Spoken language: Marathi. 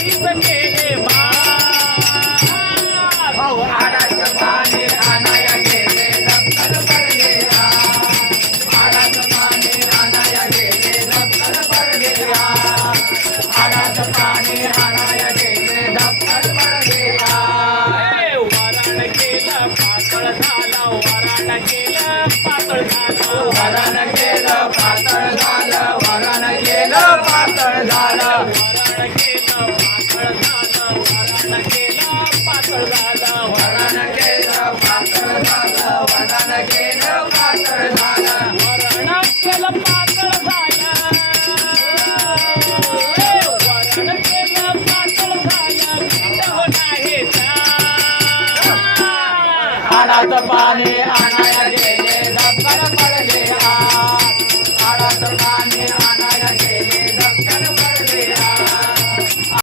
तीच केले भार आडाचं पाणी आणाया गेले दप्तर पडले आडाचं पाणी आणाया गेले दप्तर पडले आडाचं पाणी आणाया गेले दप्तर पडले वरण केलं पातळ झालं वरण केलं पातळ झालं वरण केलं पातळ झालं वरण केलं पातळ झालं वरण केलं पातळ झालं वरण केलं पातळ झालं वरण केलं पातळ झालं वरण केलं पातळ झालं वरण केलं पातळ झालं वरण केलं पातळ झालं पीठ नाही आडाचं पाणी आणाया गेले दप्तर पडले आडाचं पाणी आणाया गेले